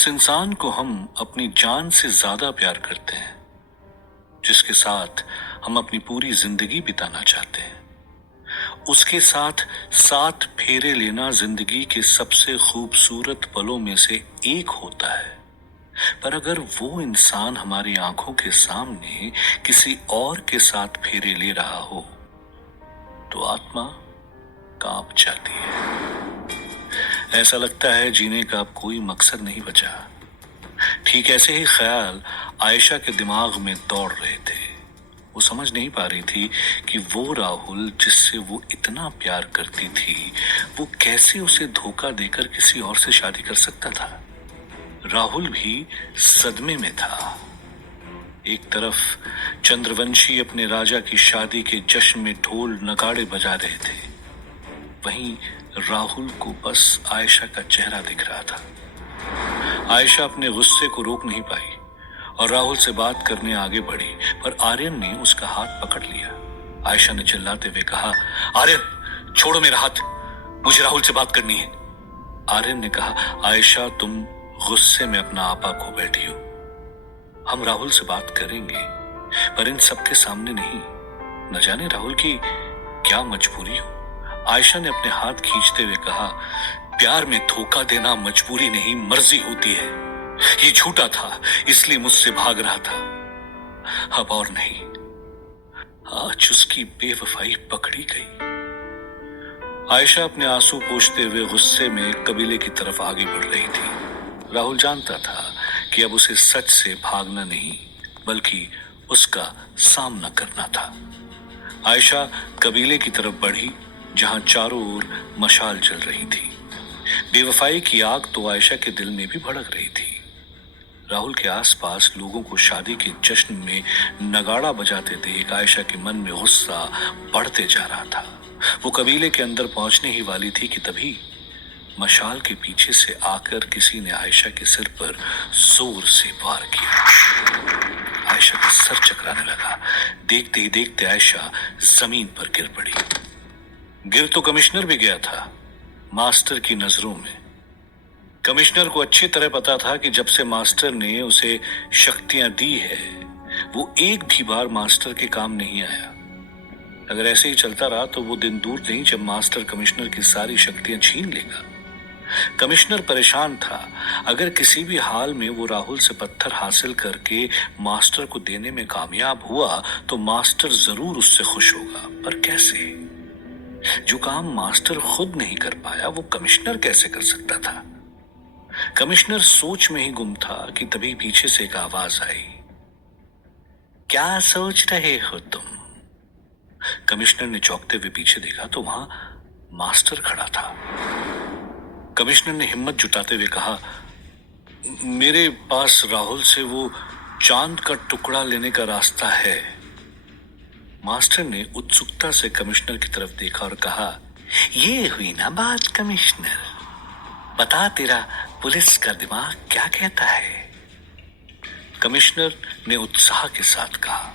जिस इंसान को हम अपनी जान से ज्यादा प्यार करते हैं, जिसके साथ हम अपनी पूरी जिंदगी बिताना चाहते हैं, उसके साथ 7 फेरे लेना जिंदगी के सबसे खूबसूरत पलों में से एक होता है। पर अगर वो इंसान हमारी आंखों के सामने किसी और के साथ फेरे ले रहा हो तो आत्मा कांप जाती है। ऐसा लगता है जीने का अब कोई मकसद नहीं बचा। ठीक ऐसे ही ख्याल आयशा के दिमाग में दौड़ रहे थे। वो समझ नहीं पा रही थी कि वो राहुल जिससे वो इतना प्यार करती थी, वो कैसे उसे धोखा देकर किसी और से शादी कर सकता था। राहुल भी सदमे में था। एक तरफ चंद्रवंशी अपने राजा की शादी के जश्न में ढोल नगाड़े बजा रहे थे, वहीं राहुल को बस आयशा का चेहरा दिख रहा था। आयशा अपने गुस्से को रोक नहीं पाई और राहुल से बात करने आगे बढ़ी, पर आर्यन ने उसका हाथ पकड़ लिया। आयशा ने चिल्लाते हुए कहा, आर्यन छोड़ो मेरा हाथ, मुझे राहुल से बात करनी है। आर्यन ने कहा, आयशा तुम गुस्से में अपना आपा खो बैठी हो। हम राहुल से बात करेंगे, पर इन सबके सामने नहीं। न जाने राहुल की क्या मजबूरी हो। आयशा ने अपने हाथ खींचते हुए कहा, प्यार में धोखा देना मजबूरी नहीं मर्जी होती है। ये झूठा था इसलिए मुझसे भाग रहा था, अब और नहीं। आज उसकी बेवफाई पकड़ी गई। आयशा अपने आंसू पोंछते हुए गुस्से में कबीले की तरफ आगे बढ़ रही थी। राहुल जानता था कि अब उसे सच से भागना नहीं बल्कि उसका सामना करना था। आयशा कबीले की तरफ बढ़ी जहां चारों ओर मशाल जल रही थी। बेवफाई की आग तो आयशा के दिल में भी भड़क रही थी। राहुल के आसपास लोगों को शादी के जश्न में नगाड़ा बजाते देख आयशा के मन में गुस्सा बढ़ते जा रहा था। वो कबीले के अंदर पहुंचने ही वाली थी कि तभी मशाल के पीछे से आकर किसी ने आयशा के सिर पर जोर से वार किया। आयशा का सर चकराने लगा। देखते ही देखते आयशा जमीन पर गिर पड़ी। गिर तो कमिश्नर भी गया था, मास्टर की नजरों में। कमिश्नर को अच्छी तरह पता था कि जब से मास्टर ने उसे शक्तियां दी है, वो एक भी बार मास्टर के काम नहीं आया। अगर ऐसे ही चलता रहा तो वो दिन दूर नहीं जब मास्टर कमिश्नर की सारी शक्तियां छीन लेगा। कमिश्नर परेशान था। अगर किसी भी हाल में वो राहुल से पत्थर हासिल करके मास्टर को देने में कामयाब हुआ तो मास्टर जरूर उससे खुश होगा, पर कैसे? जो काम मास्टर खुद नहीं कर पाया वो कमिश्नर कैसे कर सकता था? कमिश्नर सोच में ही गुम था कि तभी पीछे से एक आवाज आई, क्या सोच रहे हो तुम? कमिश्नर ने चौंकते हुए पीछे देखा तो वहां मास्टर खड़ा था। कमिश्नर ने हिम्मत जुटाते हुए कहा, मेरे पास राहुल से वो चांद का टुकड़ा लेने का रास्ता है। मास्टर ने उत्सुकता से कमिश्नर की तरफ देखा और कहा, ये हुई ना बात कमिश्नर, बता तेरा पुलिस का दिमाग क्या कहता है? कमिश्नर ने उत्साह के साथ कहा,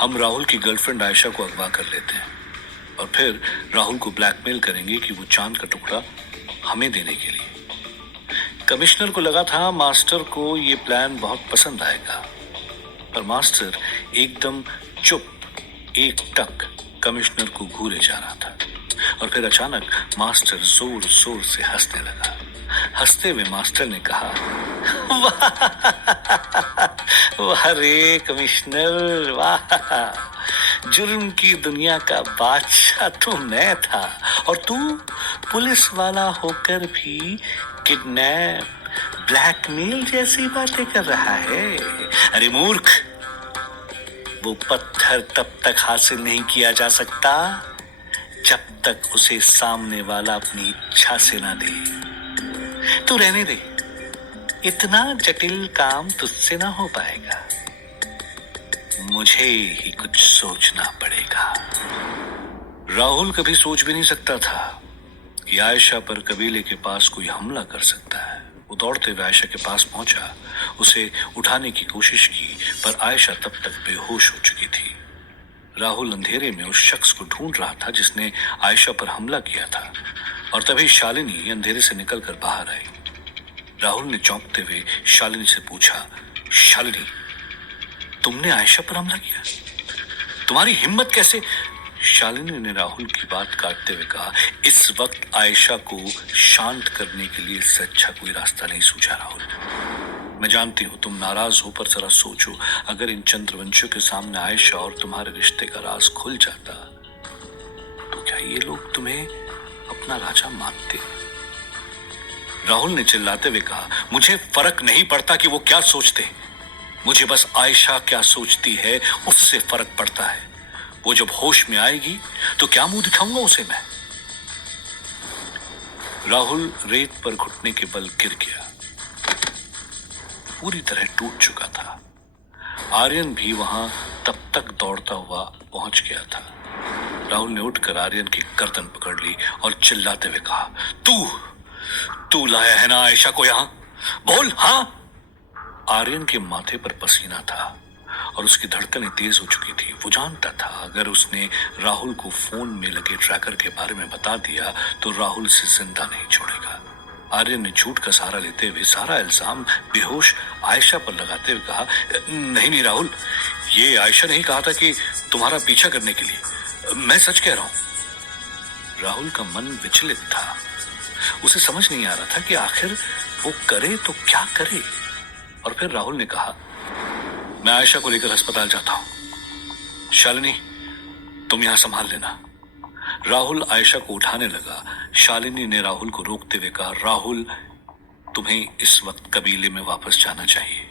हम राहुल की गर्लफ्रेंड आयशा को अगवा कर लेते हैं और फिर राहुल को ब्लैकमेल करेंगे कि वो चांद का टुकड़ा हमें देने के लिए। कमिश्नर को लगा था मास्टर को ये प्लान बहुत पसंद आएगा, पर मास्टर एकदम चुप एकटक कमिश्नर को घूरे जा रहा था। और फिर अचानक मास्टर जोर जोर से हंसने लगा। हंसते हुए मास्टर ने कहा, वाह रे कमिश्नर, वाह, जुर्म की दुनिया का बादशाह तो मैं था और तू पुलिस वाला होकर भी किडनैप, ब्लैकमेल जैसी बातें कर रहा है। अरे मूर्ख, वो पत्थर तब तक हासिल नहीं किया जा सकता जब तक उसे सामने वाला अपनी इच्छा से ना दे। तू रहने दे, इतना जटिल काम तुझसे ना हो पाएगा, मुझे ही कुछ सोचना पड़ेगा। राहुल कभी सोच भी नहीं सकता था कि आयशा पर कबीले के पास कोई हमला कर सकता है। वो दौड़ते हुए आयशा के पास पहुंचा, उसे उठाने की कोशिश की, पर आयशा तब तक बेहोश हो चुकी थी। राहुल अंधेरे में उस शख्स को ढूंढ रहा था जिसने आयशा पर हमला किया था, और तभी शालिनी अंधेरे से निकलकर बाहर आई। राहुल ने चौंकते हुए शालिनी से पूछा, शालिनी, तुमने आयशा पर हमला किया? तुम्हारी हिम्मत कैसे? शालिनी ने राहुल की बात काटते हुए कहा, इस वक्त आयशा को शांत करने के लिए इससे अच्छा कोई रास्ता नहीं सूझा राहुल। मैं जानती हूं तुम नाराज हो, पर जरा सोचो, अगर इन चंद्रवंशियों के सामने आयशा और तुम्हारे रिश्ते का राज खुल जाता तो क्या ये लोग तुम्हें अपना राजा मानते? राहुल ने चिल्लाते हुए कहा, मुझे फर्क नहीं पड़ता कि वो क्या सोचते, मुझे बस आयशा क्या सोचती है उससे फर्क पड़ता है। वो जब होश में आएगी तो क्या मुंह दिखाऊंगा उसे मैं? राहुल रेत पर घुटने के बल गिर गया, पूरी तरह टूट चुका था। आर्यन भी वहां तब तक दौड़ता हुआ पहुंच गया था। राहुल ने उठकर आर्यन की गर्दन पकड़ ली और चिल्लाते हुए कहा, तू लाया है ना आयशा को यहां? बोल हाँ। आर्यन के माथे पर पसीना था और उसकी धड़कनें तेज हो चुकी थी। वो जानता था अगर उसने राहुल को फोन में लगे ट्रैकर के बारे में बता दिया तो राहुल से जिंदा नहीं छोड़ेगा। आर्यन ने झूठ का सहारा लेते हुए सारा इल्जाम बेहोश आयशा पर लगाते हुए कहा, नहीं राहुल, ये आयशा ने ही कहा था कि तुम्हारा पीछा करने के लिए, मैं सच कह रहा हूं। राहुल का मन विचलित था, उसे समझ नहीं आ रहा था कि आखिर वो करे तो क्या करे। और फिर राहुल ने कहा, मैं आयशा को लेकर अस्पताल जाता हूं, शालिनी तुम यहां संभाल लेना। राहुल आयशा को उठाने लगा। शालिनी ने राहुल को रोकते हुए कहा, राहुल तुम्हें इस वक्त कबीले में वापस जाना चाहिए।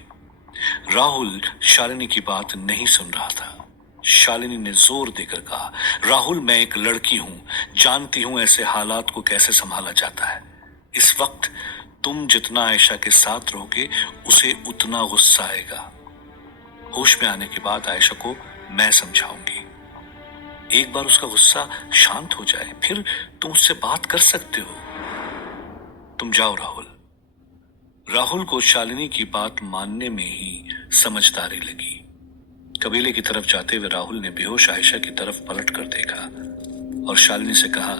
राहुल शालिनी की बात नहीं सुन रहा था। शालिनी ने जोर देकर कहा, राहुल मैं एक लड़की हूं, जानती हूं ऐसे हालात को कैसे संभाला जाता है। इस वक्त तुम जितना आयशा के साथ रहोगे उसे उतना गुस्सा आएगा। होश में आने के बाद आयशा को मैं समझाऊंगी। एक बार उसका गुस्सा शांत हो जाए फिर तुम उससे बात कर सकते हो। तुम जाओ राहुल। राहुल को शालिनी की बात मानने में ही समझदारी लगी। कबीले की तरफ जाते हुए राहुल ने बेहोश आयशा की तरफ पलट कर देखा और शालिनी से कहा,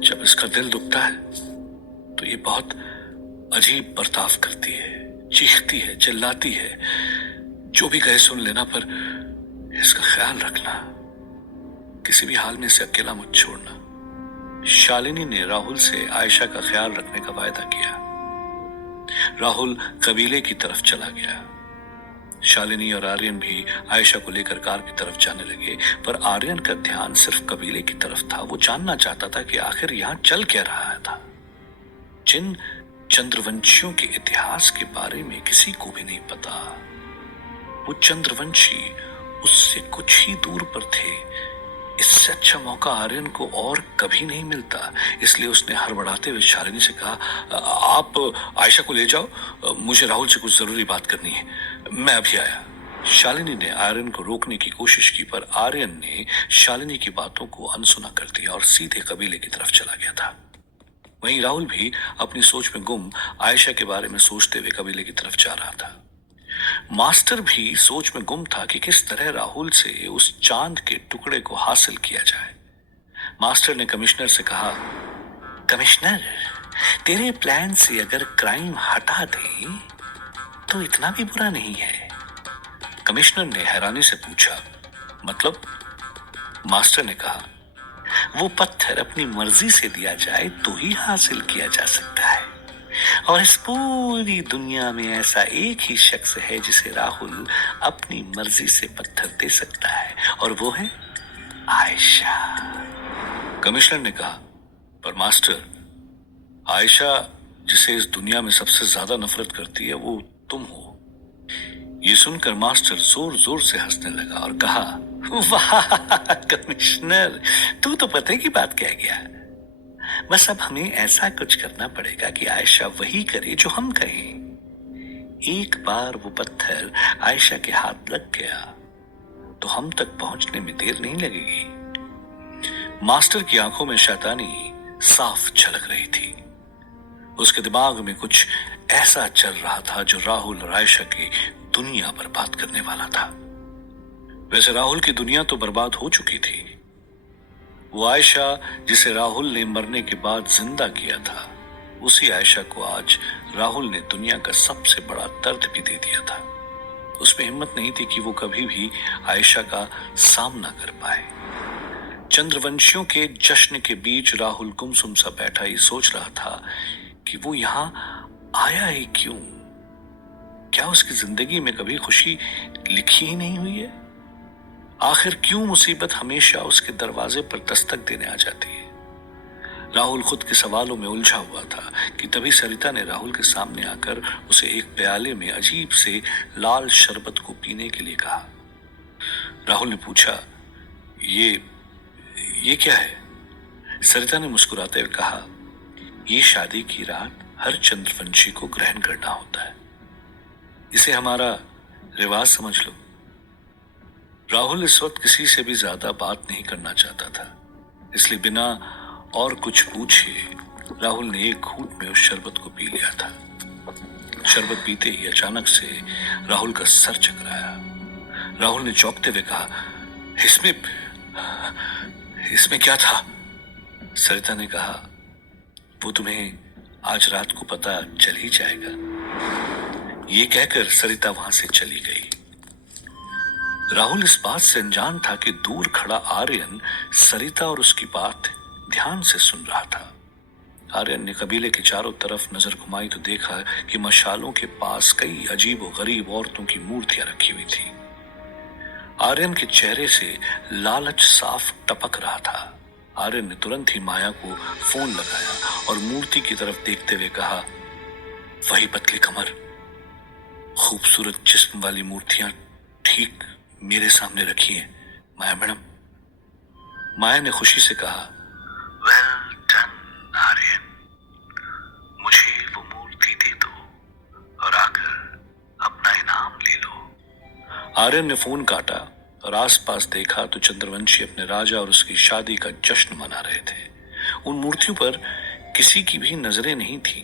जब इसका दिल दुखता है तो ये बहुत अजीब बर्ताव करती है, चीखती है, चिल्लाती है। जो भी कहे सुन लेना, पर इसका ख्याल रखना, किसी भी हाल में इसे अकेला मत छोड़ना। शालिनी ने राहुल से आयशा का ख्याल रखने का वायदा किया। राहुल कबीले की तरफ चला गया। शालिनी और आर्यन भी आयशा को लेकर कार की तरफ जाने लगे, पर आर्यन का ध्यान सिर्फ कबीले की तरफ था। वो जानना चाहता था कि आखिर यहां चल क्या रहा था। जिन चंद्रवंशियों के इतिहास के बारे में किसी को भी नहीं पता। वो चंद्रवंशी उससे कुछ ही दूर पर थे। इससे अच्छा मौका आर्यन को और कभी नहीं मिलता। इसलिए उसने हड़बड़ाते हुए शालिनी से कहा, आप आयशा को ले जाओ, मुझे राहुल से कुछ जरूरी बात करनी है, मैं अभी आया। शालिनी ने आर्यन को रोकने की कोशिश की, पर आर्यन ने शालिनी की बातों को अनसुना कर दिया और सीधे कबीले की तरफ चला गया था। वहीं राहुल भी अपनी सोच में गुम आयशा के बारे में सोचते हुए कबीले की तरफ जा रहा था। मास्टर भी सोच में गुम था कि किस तरह राहुल से उस चांद के टुकड़े को हासिल किया जाए। मास्टर ने कमिश्नर से कहा, कमिश्नर, तेरे प्लान से अगर क्राइम हटा दे तो इतना भी बुरा नहीं है। कमिश्नर ने हैरानी से पूछा, मतलब? मास्टर ने कहा, वो पत्थर अपनी मर्जी से दिया जाए तो ही हासिल किया जा सकता है, और इस पूरी दुनिया में ऐसा एक ही शख्स है जिसे राहुल अपनी मर्जी से पत्थर दे सकता है, और वो है आयशा। कमिश्नर ने कहा, पर मास्टर, आयशा जिसे इस दुनिया में सबसे ज्यादा नफरत करती है वो तुम हो। ये सुनकर मास्टर जोर जोर से हंसने लगा और कहा, वाह कमिश्नर, तू तो पते की बात कह गया। बस अब हमें ऐसा कुछ करना पड़ेगा कि आयशा वही करे जो हम कहें। एक बार वो पत्थर आयशा के हाथ लग गया तो हम तक पहुंचने में देर नहीं लगेगी। मास्टर की आंखों में शैतानी साफ झलक रही थी। उसके दिमाग में कुछ ऐसा चल रहा था जो राहुल और आयशा की दुनिया बर्बाद करने वाला था। वैसे राहुल की दुनिया तो बर्बाद हो चुकी थी। वो आयशा जिसे राहुल ने मरने के बाद जिंदा किया था, उसी आयशा को आज राहुल ने दुनिया का सबसे बड़ा दर्द भी दे दिया था। उसमें हिम्मत नहीं थी कि वो कभी भी आयशा का सामना कर पाए। चंद्रवंशियों के जश्न के बीच राहुल गुमसुम सा बैठा ये सोच रहा था कि वो यहां आया ही क्यों? क्या उसकी जिंदगी में कभी खुशी लिखी ही नहीं हुई है? आखिर क्यों मुसीबत हमेशा उसके दरवाजे पर दस्तक देने आ जाती है? राहुल खुद के सवालों में उलझा हुआ था कि तभी सरिता ने राहुल के सामने आकर उसे एक प्याले में अजीब से लाल शरबत को पीने के लिए कहा। राहुल ने पूछा, ये क्या है? सरिता ने मुस्कुराते हुए कहा, ये शादी की रात हर चंद्रवंशी को ग्रहण करना होता है। इसे हमारा रिवाज समझ लो। राहुल इस वक्त किसी से भी ज्यादा बात नहीं करना चाहता था, इसलिए बिना और कुछ पूछे राहुल ने एक घूंट में उस शरबत को पी लिया था। शरबत पीते ही अचानक से राहुल का सर चकराया। राहुल ने चौंकते हुए कहा, इसमें क्या था? सरिता ने कहा, वो तुम्हें आज रात को पता चल ही जाएगा। ये कहकर सरिता वहां से चली गई। राहुल इस बात से अनजान था कि दूर खड़ा आर्यन सरिता और उसकी बात ध्यान से सुन रहा था। आर्यन ने कबीले के चारों तरफ नजर घुमाई तो देखा कि मशालों के पास कई अजीब और गरीब औरतों की मूर्तियां रखी हुई थी। आर्यन के चेहरे से लालच साफ टपक रहा था। आर्यन ने तुरंत ही माया को फोन लगाया और मूर्ति की तरफ देखते हुए कहा, वही पतली कमर, खूबसूरत जिस्म वाली मूर्तियां ठीक मेरे सामने रखी है माया मैडम। माया ने खुशी से कहा, वेल डन आर्यन, मुझे वो मूर्ति दे दो और आकर अपना इनाम ले लो। आर्यन ने फोन काटा और आसपास देखा तो चंद्रवंशी अपने राजा और उसकी शादी का जश्न मना रहे थे। उन मूर्तियों पर किसी की भी नजरें नहीं थी।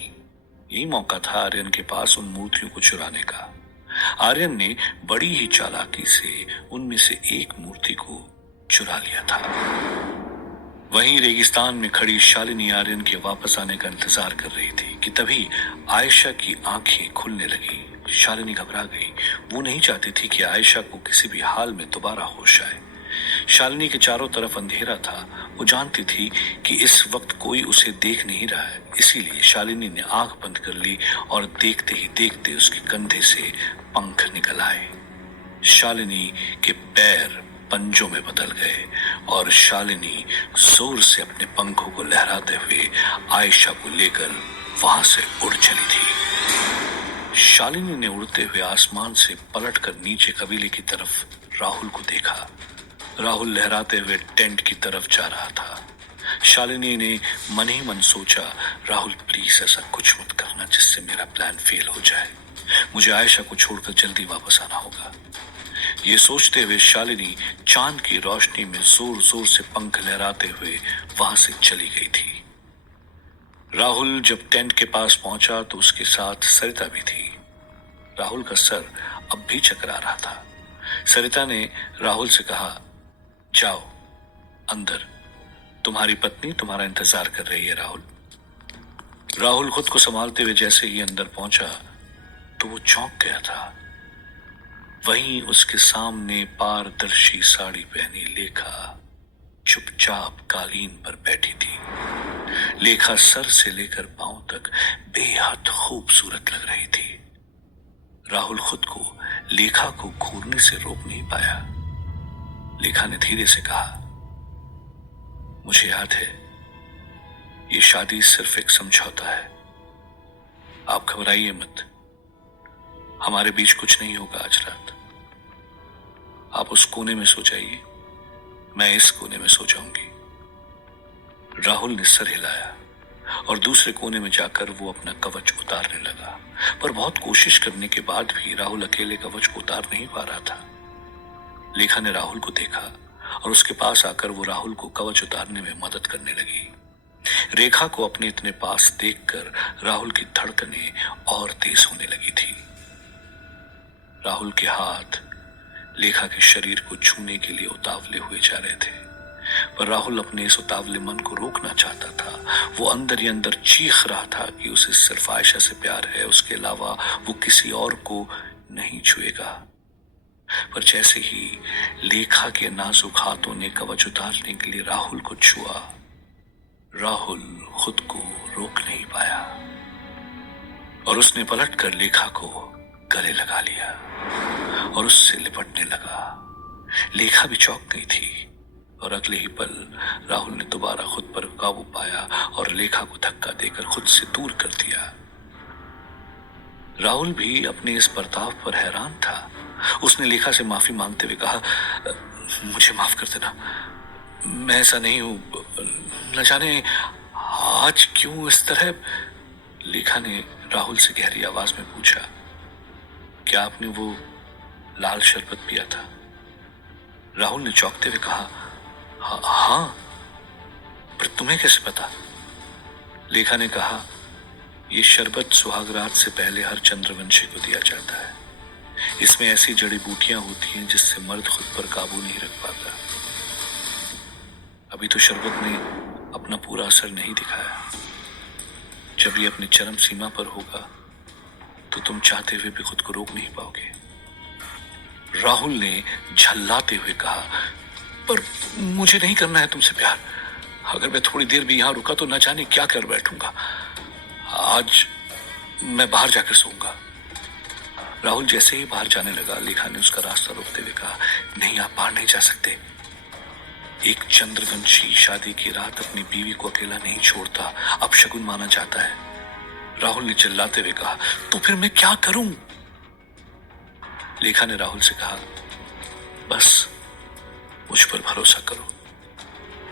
यही मौका था आर्यन के पास उन मूर्तियों को चुराने का। आर्यन ने बड़ी ही चालाकी से उनमें से एक मूर्ति को चुरा लिया था। वहीं रेगिस्तान में खड़ी शालिनी आर्यन के वापस आने का इंतजार कर रही थी कि तभी आयशा की आंखें खुलने लगी। शालिनी घबरा गई। वो नहीं चाहती थी कि आयशा को किसी भी हाल में दोबारा होश आए। शालिनी के चारों तरफ अंधेरा था। वो जानती थी कि इस वक्त कोई उसे देख नहीं रहा है, इसीलिए शालिनी ने आंख बंद कर ली और देखते ही देखते उसके कंधे से पंख निकल आए। शालिनी के पैर पंजों में बदल गए और शालिनी जोर से अपने पंखों को लहराते हुए आयशा को लेकर वहां से उड़ चली थी। शालिनी ने उड़ते हुए आसमान से पलटकर नीचे कबीले की तरफ राहुल को देखा। राहुल लहराते हुए टेंट की तरफ जा रहा था। शालिनी ने मन ही मन सोचा, राहुल प्लीज ऐसा कुछ मत करना जिससे मेरा प्लान फेल हो जाए। मुझे आयशा को छोड़कर जल्दी वापस आना होगा। ये सोचते हुए शालिनी चांद की रोशनी में जोर जोर से पंख लहराते हुए वहां से चली गई थी। राहुल जब टेंट के पास पहुंचा तो उसके साथ सरिता भी थी। राहुल का सर अब भी चकरा रहा था। सरिता ने राहुल से कहा, जाओ अंदर, तुम्हारी पत्नी तुम्हारा इंतजार कर रही है। राहुल खुद को संभालते हुए जैसे ही अंदर पहुंचा तो वो चौंक गया था। वहीं उसके सामने पारदर्शी साड़ी पहनी लेखा चुपचाप कालीन पर बैठी थी। लेखा सर से लेकर पांव तक बेहद खूबसूरत लग रही थी। राहुल खुद को लेखा को घूरने से रोक नहीं पाया। लेखा ने धीरे से कहा, मुझे याद है, ये शादी सिर्फ एक समझौता है। आप घबराइए मत, हमारे बीच कुछ नहीं होगा आज रात। आप उस कोने में सो जाइए, मैं इस कोने में सो जाऊंगी। राहुल ने सर हिलाया और दूसरे कोने में जाकर वो अपना कवच उतारने लगा, पर बहुत कोशिश करने के बाद भी राहुल अकेले कवच को उतार नहीं पा रहा था। लेखा ने राहुल को देखा और उसके पास आकर वो राहुल को कवच उतारने में मदद करने लगी। रेखा को अपने इतने पास देखकर राहुल की धड़कनें और तेज होने लगी थी। राहुल के हाथ लेखा के शरीर को छूने के लिए उतावले हुए जा रहे थे, पर राहुल अपने इस उतावले मन को रोकना चाहता था। वो अंदर ही अंदर चीख रहा था कि उसे सिर्फ आयशा से प्यार है, उसके अलावा वो किसी और को नहीं छुएगा। पर जैसे ही लेखा के नाजुक हाथों ने कवच उतारने के लिए राहुल को छुआ, राहुल खुद को रोक नहीं पाया और उसने पलटकर लेखा को गले लगा लिया और उससे लिपटने लगा। लेखा भी चौंक गई थी और अगले ही पल राहुल ने दोबारा खुद पर काबू पाया और लेखा को धक्का देकर खुद से दूर कर दिया। राहुल भी अपने इस बर्ताव पर हैरान था। उसने लेखा से माफी मांगते हुए कहा, मुझे माफ कर देना, मैं ऐसा नहीं हूं, न जाने आज क्यों इस तरह। लेखा ने राहुल से गहरी आवाज में पूछा, क्या आपने वो लाल शरबत पिया था? राहुल ने चौंकते हुए कहा, हाँ, पर तुम्हें कैसे पता? लेखा ने कहा, यह शरबत सुहागरात से पहले हर चंद्रवंशी को दिया जाता है। इसमें ऐसी जड़ी बूटियां होती हैं जिससे मर्द खुद पर काबू नहीं रख पाता। अभी तो शरबत ने अपना पूरा असर नहीं दिखाया। जब ये अपनी चरम सीमा पर होगा तो तुम चाहते हुए भी खुद को रोक नहीं पाओगे। राहुल ने झल्लाते हुए कहा, पर मुझे नहीं करना है तुमसे प्यार। अगर मैं थोड़ी देर भी यहां रुका तो न जाने क्या कर बैठूंगा। आज मैं बाहर जाकर सोऊंगा। राहुल जैसे ही बाहर जाने लगा, लेखा ने उसका रास्ता रोकते हुए कहा, नहीं, आप बाहर नहीं जा सकते। एक चंद्रवंशी शादी की रात अपनी बीवी को अकेला नहीं छोड़ता, अपशगुन माना जाता है। राहुल ने चिल्लाते हुए कहा, तो फिर मैं क्या करूं? लेखा ने राहुल से कहा, बस मुझ पर भरोसा करो।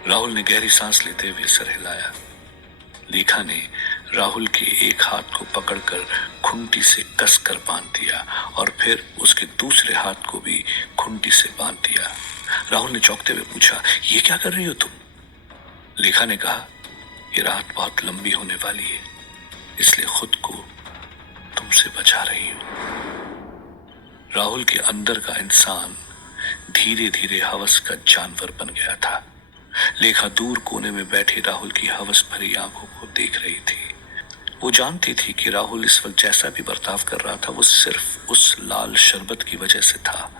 राहुल ने गहरी सांस लेते हुए सर हिलाया। लेखा ने राहुल के एक हाथ को पकड़कर खुंटी से कसकर बांध दिया और फिर उसके दूसरे हाथ को भी खुंटी से बांध दिया। राहुल ने चौंकते हुए पूछा, ये क्या कर रही हो तुम? लेखा ने कहा, ये रात बहुत लंबी होने वाली है, इसलिए खुद को तुमसे बचा रही हूं। राहुल के अंदर का इंसान धीरे धीरे हवस का जानवर बन गया था। लेखा दूर कोने में बैठे राहुल की हवस भरी आंखों को देख रही थी। वो जानती थी कि राहुल इस वक्त जैसा भी बर्ताव कर रहा था वो सिर्फ उस लाल शरबत की वजह से था,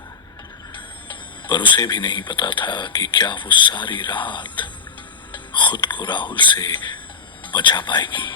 पर उसे भी नहीं पता था कि क्या वो सारी रात खुद को राहुल से बचा पाएगी।